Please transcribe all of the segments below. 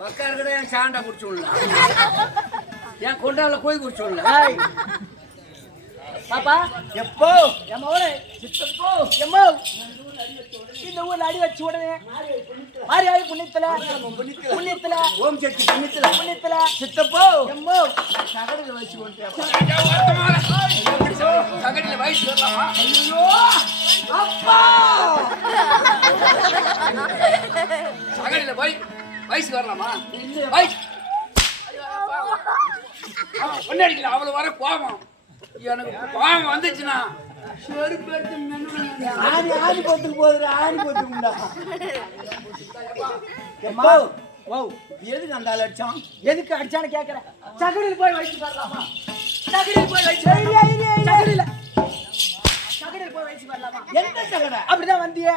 பக்கம் இருக்கிற என் சாண்டா குடிச்சு விடல, என் கொண்டால போய் குடிச்சு விடல. பாப்பா எப்போ என் மவளே சித்தப்போ எம்மோ இந்த ஊர்ல அடி வச்சு உடனே மாரியாய் புண்ணியத்துல புண்ணியத்துல ஓம் சக்தி புண்ணியத்துல புண்ணியத்துல சித்தப்போ எம்மோ சகடில வயசு கொண்டேன். சகடில வயசு வரலாமா? ஐயோ அப்பா சகடில வயசு வரலாமா? வயசு பொண்ணடிக்கல, அவ்வளவு வர கோபம். எனக்கு கோபம் வந்துச்சுன்னா ஆணி போத்துக்கு போகுது, ஆணி போத்துக்குண்டா. எதுக்கு அந்த ஆள் அடிச்சான்? எதுக்கு அடிச்சான்னு கேக்குறேன். சகடியில் போய் வயசு வரலாமா? சகடியில் போய் வயசு சகடியில் போய் வயசு வரலாமா? எந்த சகடை? அப்படிதான் வந்திய.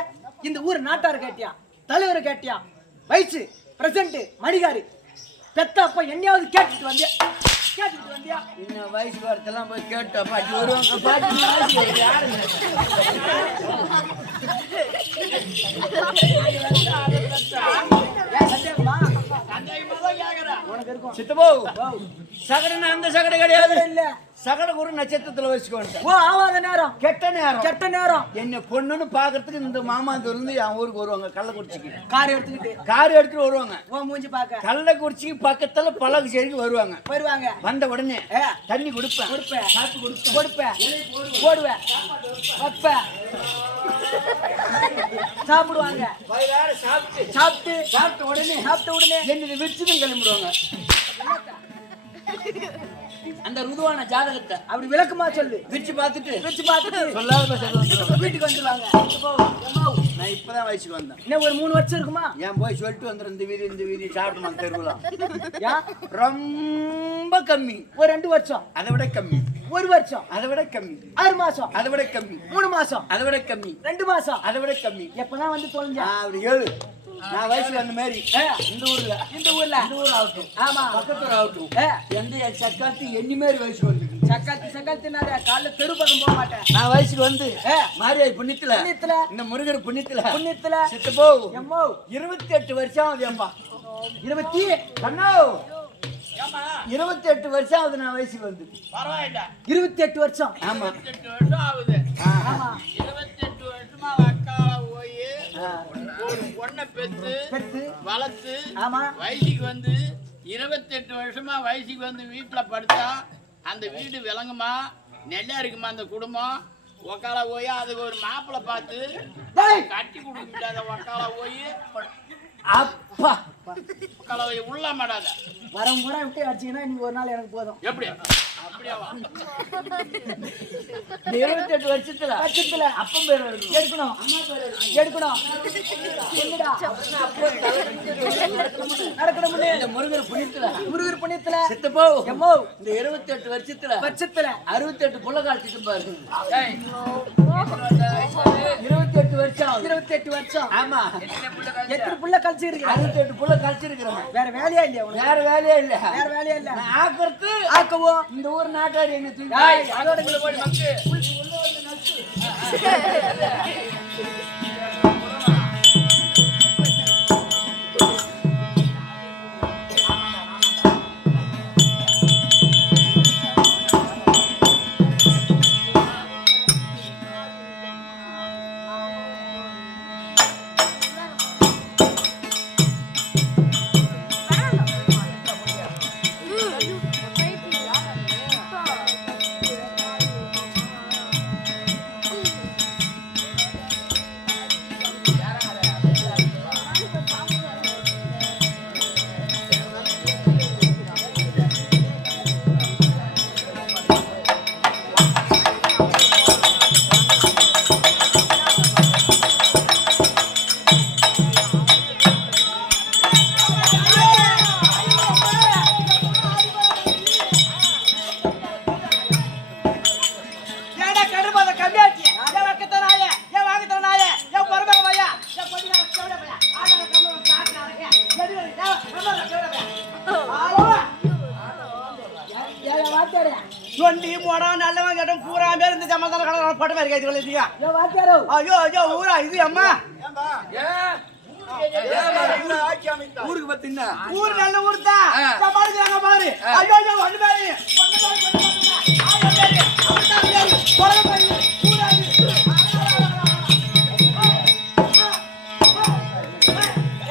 இந்த ஊர் நாட்டார் கேட்டியா, தலைவர் கேட்டியா, வயசு பிரசன்ட் மணிகாரி பெத்த அப்ப என்னையாவது கேட்டுட்டு வந்தியா? இன்னும் வயசு வரத்தெல்லாம் போய் கேட்டா பாட்டி வருவாங்க. பாட்டி யாருங்க? சித்தப்போ சகடை அந்த சகடை கிடையாது. இல்ல சகடை ஒரு நட்சத்திரத்துல வச்சுக்கோங்க. ஓ ஆவாத நேரம், கெட்ட நேரம், கெட்ட நேரம். என்ன பொண்ணுன்னு பாக்குறதுக்கு இந்த மாமாந்தூர்ல இருந்து என் ஊருக்கு வருவாங்க. கள்ளக்குறிச்சிக்கு கார் எடுத்துக்கிட்டு வருவாங்க. ஓ மூஞ்சி பாக்க கள்ளக்குறிச்சிக்கு பக்கத்துல பழகு சேரிக்கு வருவாங்க. வந்த உடனே தண்ணி கொடுப்பேன், காப்பி கொடுப்பேன், போடுவேன், வைப்பேன், சாப்பிடுவாங்க. சாப்பிட்டு உடனே என்னது வச்சுதான் கிளம்பிடுவாங்க. அந்த ருதுவான ஜாதகத்தை அப்படி விளக்கமா சொல்லு. வச்சு பார்த்துட்டு சொல்லாத வீட்டுக்கு வந்துருவாங்க. நான் இப்பதான் வயசுக்கு வந்தேன். இன்னும் ஒரு 3 வருஷம் இருக்குமா? ஏன் போய் சொல்லிட்டு வந்துடும். இந்த வீதி சாப்பிட்டு வந்து தெருவலாம் ரொம்ப கம்மி. ஒரு 2 வருஷம் அதை விட கம்மி. 1 வருஷம் அதை விட கம்மி. 6 மாசம் அதை விட கம்மி. 3 மாசம் அதை விட கம்மி. 2 மாசம் அதை விட கம்மி. எப்பதான் வந்து தொலைஞ்சா? அப்படி 7 நான் வயசுல அந்த மாதிரி இந்த ஊர்ல ஆகட்டும், ஆமா பக்கத்தூர் ஆகட்டும், எந்த சக்காத்து எண்ணி மாதிரி வயசு வந்து சக்காத்து காலைல தெரு பக்கம் போக மாட்டேன். நான் வயசுக்கு வந்து மாரியாய் புண்ணியத்துல இந்த முருகர் புண்ணியத்துல சித்தப்போ எம்மோ 28 வருஷம் ஆகுது. அம்மா 28 வருஷம் ஆகுது நான் வயசுக்கு வந்து. பரவாயில்ல 28 வருஷம். ஆமா 28 வருஷம் ஆகுது. ஆமா 28 வருஷமா அக்கால போய் ஒரு பொண்ணை பெத்து வளர்த்து ஆமா வயசுக்கு வந்து 28 வருஷமா வயசுக்கு வந்து வீட்டுல படுத்தா அந்த வீடு விளங்குமா, நெல்லா இருக்குமா அந்த குடும்பம்? ஒக்கால போய் அதுக்கு ஒரு மாப்பிள்ளை பார்த்து கட்டி கொடுக்க முடியாத ஒக்கால போய் அப்பா ஒக்கால உள்ள மாட்டாத வரம் பூரா விட்டு அடிச்சீங்கன்னா இன்னைக்கு ஒரு நாள் எனக்கு போதும். எப்படி அப்படியாவா? 28 வருஷத்துல அப்பம் பேர் எடுக்கணும், அம்மா பேர் எடுக்கணும். என்னடா நடக்கணும் இந்த முருகர் புண்ணியத்துல சித்தப்போ எம்மோ இந்த 28 வருஷத்துல 68 புள்ள காட்சிட்டு பாரு. 28 வருஷம் 28 வருஷம். ஆமா எத்தனை புள்ள கழிச்சு இருக்கு? 68 புள்ள கழிச்சிருக்கிறேன். வேற வேலையா இல்லையா உனக்கு? வேற வேலையே இல்ல. ஆக்கிறது ஆக்கவோ இந்த ஊர் நாட்டாடி என்ன தூக்கி அதோட போய் மக்கு சொண்டி போடா நல்லவன் கேட்டோம் பூரா பேர் இந்த சம்பளத்தால கடை பட்டு மாதிரி கைது இல்லையா? ஐயோ ஐயோ ஊரா இது அம்மா ஊருக்கு பத்தினா ஊர் நல்ல ஊர் தான் சமாளிக்கிறாங்க பாரு. ஐயோ